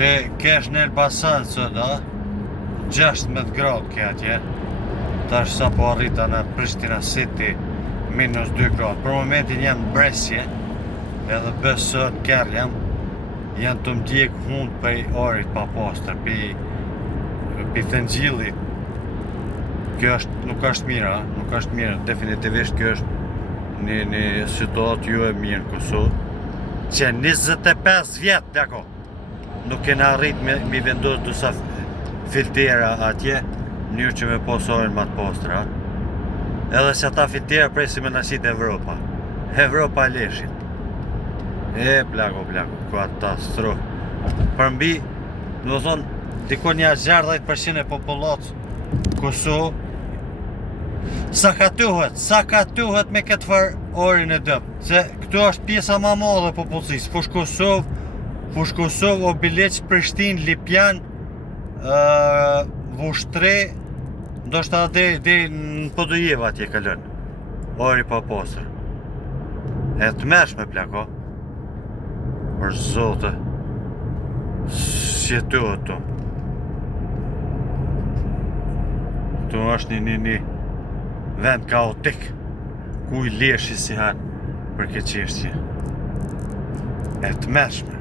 E kesh në Elbasan sot, 16 gradë ke atje. Tash sa po arrita në Prishtina City -2 gradë. Për momentin janë në Bresje, edhe besën kërë janë të mdjek hund për orit pa postër, për thëngjillit. Kjo nuk është mira, definitivisht kjo është një situatë ju e mirë në Kosovë, që 25 vjetë plako, nuk kena arrit mi vendos dësa filtera atje, njërë që me posorin ma të postra. Edhe se ata filtera presim e nësit Evropa. Evropa leshin. E, plako, katastrofë. Përmbi, në thonë, diko një 60% e popullatës Kosovë, sa ka tuhet me këtë farë orin e dëmë. Se këtu është pjesa ma madhe e popullsisë. Fush Kosovë, Obiliq, Prishtinë, Lipjan, Vushtre, ndoshta dhe në Podujeva atje kalën. Ori pa posër. E të meshme plako. Për zote. Sjetohet tu. Tu është një vend kaotik, ku I leshi si hanë për këtë qeshtje. E të meshme.